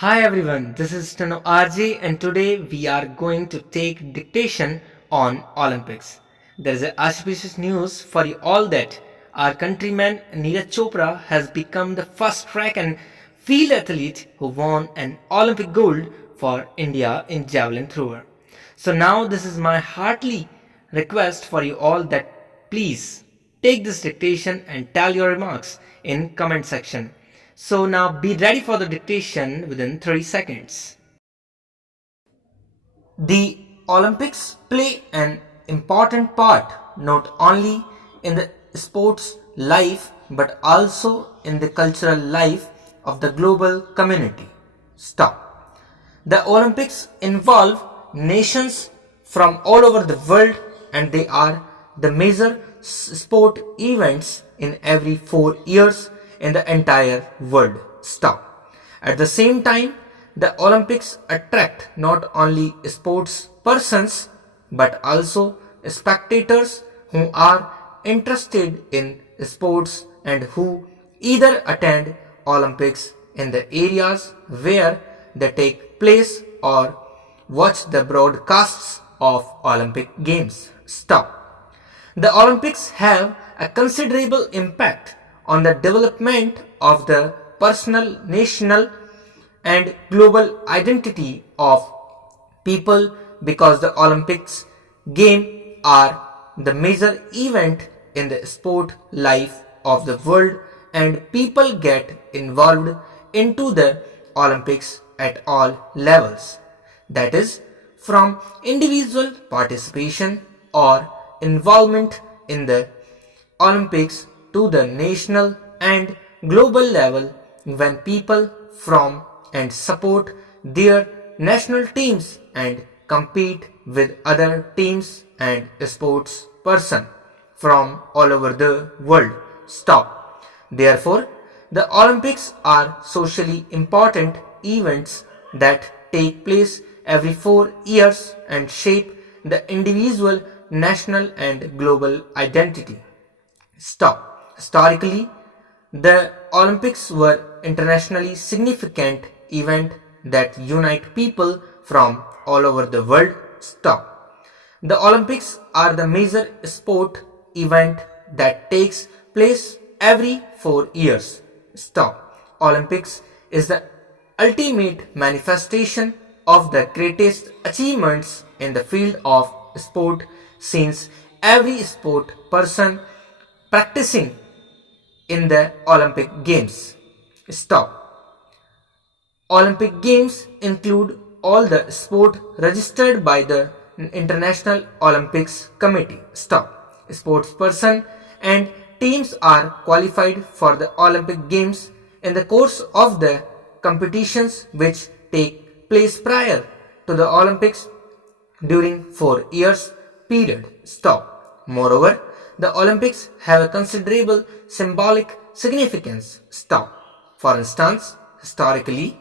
Hi everyone, this is Steno RJ and today we are going to take dictation on Olympics. There is a auspicious news for you all that our countryman Neeraj Chopra has become the first track and field athlete who won an Olympic gold for India in javelin thrower. So now this is my heartily request for you all that please take this dictation and tell your remarks in comment section. So now be ready for the dictation within 30 seconds. The Olympics play an important part not only in the sports life but also in the cultural life of the global community. Stop. The Olympics involve nations from all over the world and they are the major sport events in every 4 years in the entire world. Stop. At the same time, the Olympics attract not only sports persons but also spectators who are interested in sports and who either attend Olympics in the areas where they take place or watch the broadcasts of Olympic Games. Stop. The Olympics have a considerable impact on the development of the personal, national, and global identity of people because the Olympics game are the major event in the sport life of the world and people get involved into the Olympics at all levels. That is, from individual participation or involvement in the Olympics to the national and global level when people from and support their national teams and compete with other teams and sports person from all over the world. Stop. Therefore, the Olympics are socially important events that take place every 4 years and shape the individual national and global identity. Stop. Historically, the Olympics were internationally significant event that unite people from all over the world. Stop. The Olympics are the major sport event that takes place every 4 years. Stop. Olympics is the ultimate manifestation of the greatest achievements in the field of sport since every sport person practicing in the Olympic Games. Stop. Olympic Games include all the sport registered by the International Olympics Committee. Stop. Sportsperson and teams are qualified for the Olympic Games in the course of the competitions which take place prior to the Olympics during 4 years period. Stop. Moreover, the Olympics have a considerable symbolic significance. Stop. For instance, historically,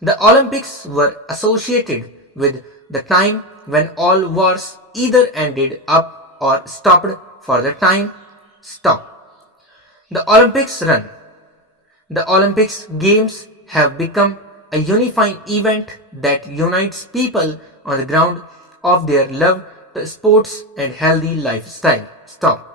the Olympics were associated with the time when all wars either ended up or stopped for the time. Stop. The Olympics run. The Olympics Games have become a unifying event that unites people on the ground of their love to sports and healthy lifestyle. Stop.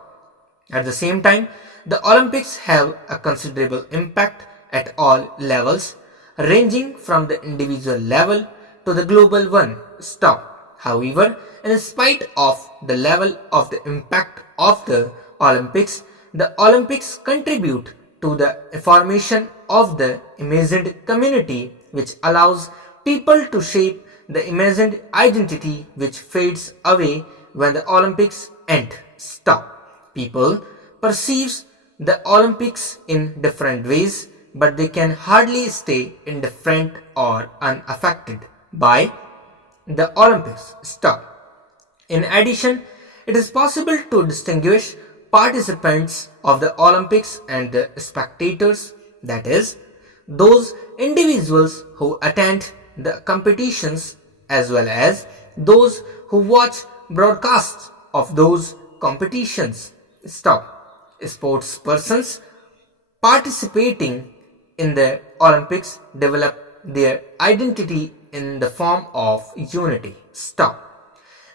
At the same time, the Olympics have a considerable impact at all levels, ranging from the individual level to the global one. Stop. However, in spite of the level of the impact of the Olympics contribute to the formation of the imagined community which allows people to shape the imagined identity which fades away when the Olympics end. Stop. People perceives the Olympics in different ways, but they can hardly stay indifferent or unaffected by the Olympics. Stop. In addition, it is possible to distinguish participants of the Olympics and the spectators, that is, those individuals who attend the competitions as well as those who watch broadcasts of those competitions. Stop. Sports persons participating in the Olympics develop their identity in the form of unity. Stop.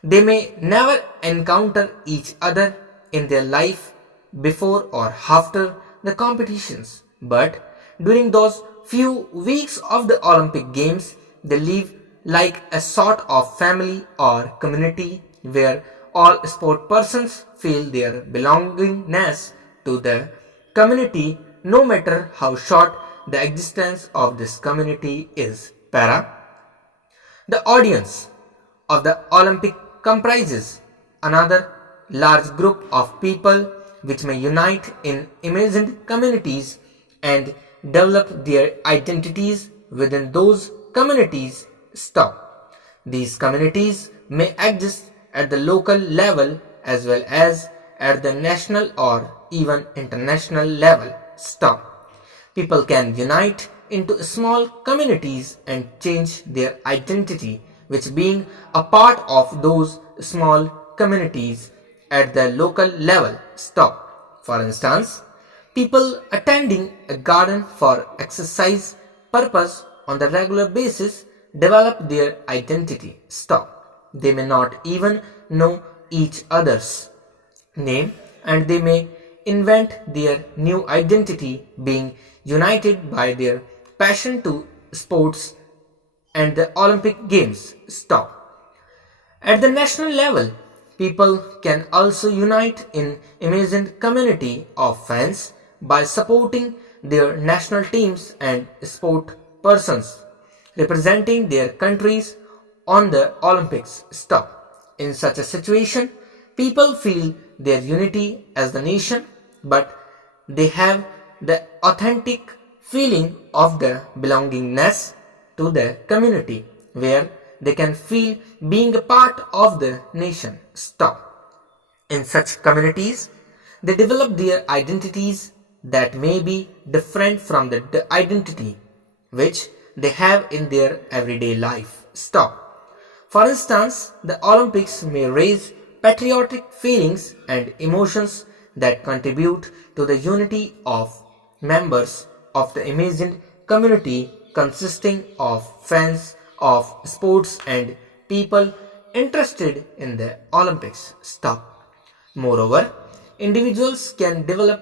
They may never encounter each other in their life before or after the competitions, but during those few weeks of the Olympic Games, they live like a sort of family or community where all sport persons feel their belongingness to the community no matter how short the existence of this community is. Para. The audience of the Olympic comprises another large group of people which may unite in imagined communities and develop their identities within those communities. Stop. These communities may exist at the local level as well as at the national or even international level. Stop. People can unite into small communities and change their identity, which being a part of those small communities at the local level. Stop. For instance, people attending a garden for exercise purpose on the regular basis develop their identity. Stop. They may not even know each other's name and they may invent their new identity being united by their passion to sports and the Olympic Games. Stop. At the national level, people can also unite in imagined community of fans by supporting their national teams and sport persons representing their countries on the Olympics. Stop. In such a situation, people feel their unity as the nation, but they have the authentic feeling of the belongingness to the community where they can feel being a part of the nation. Stop. In such communities, they develop their identities that may be different from the identity which they have in their everyday life. Stop. For instance, the Olympics may raise patriotic feelings and emotions that contribute to the unity of members of the imagined community consisting of fans of sports and people interested in the Olympics. Stop. Moreover, individuals can develop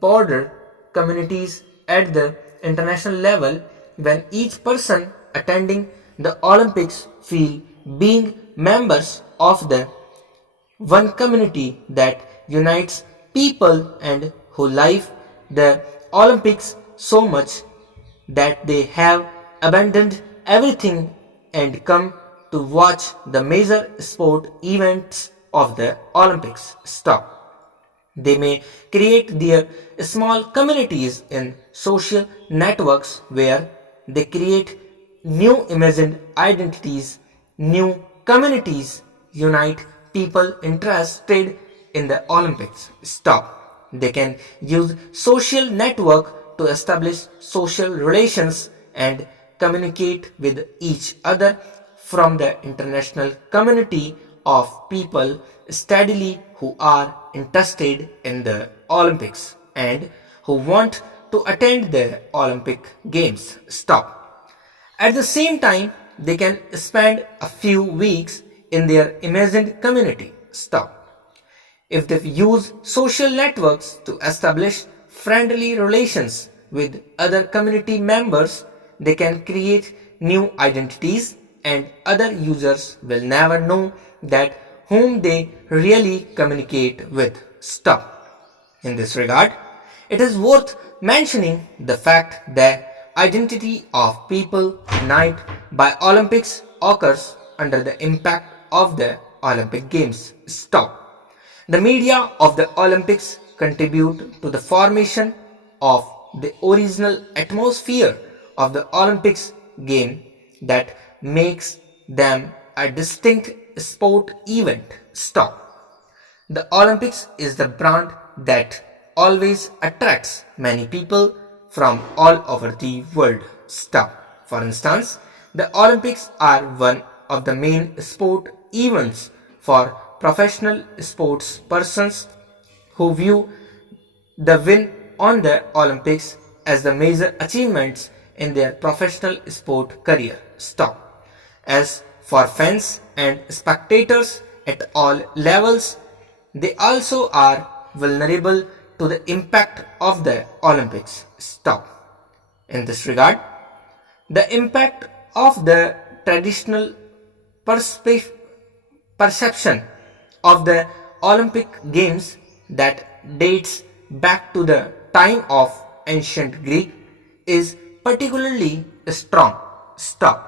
broader communities at the international level when each person attending the Olympics feel being members of the one community that unites people and who love the Olympics so much that they have abandoned everything and come to watch the major sport events of the Olympics. Stop. They may create their small communities in social networks where they create new imagined identities, new communities, unite people interested in the Olympics. Stop. They can use social network to establish social relations and communicate with each other from the international community of people steadily who are interested in the Olympics and who want to attend the Olympic Games. Stop. At the same time, they can spend a few weeks in their imagined community. Stop. If they use social networks to establish friendly relations with other community members, they can create new identities and other users will never know that whom they really communicate with. Stop. In this regard, it is worth mentioning the fact that identity of people unite by Olympics occurs under the impact of the Olympic Games. Stop. The media of the Olympics contribute to the formation of the original atmosphere of the Olympics game that makes them a distinct sport event. Stop. The Olympics is the brand that always attracts many people from all over the world. Stop. For instance, the Olympics are one of the main sport events for professional sports persons who view the win on the Olympics as the major achievements in their professional sport career. Stop. As for fans and spectators at all levels, they also are vulnerable to the impact of the Olympics. Stop. In this regard, the impact of the traditional perception of the Olympic Games that dates back to the time of ancient Greek is particularly strong. Stop.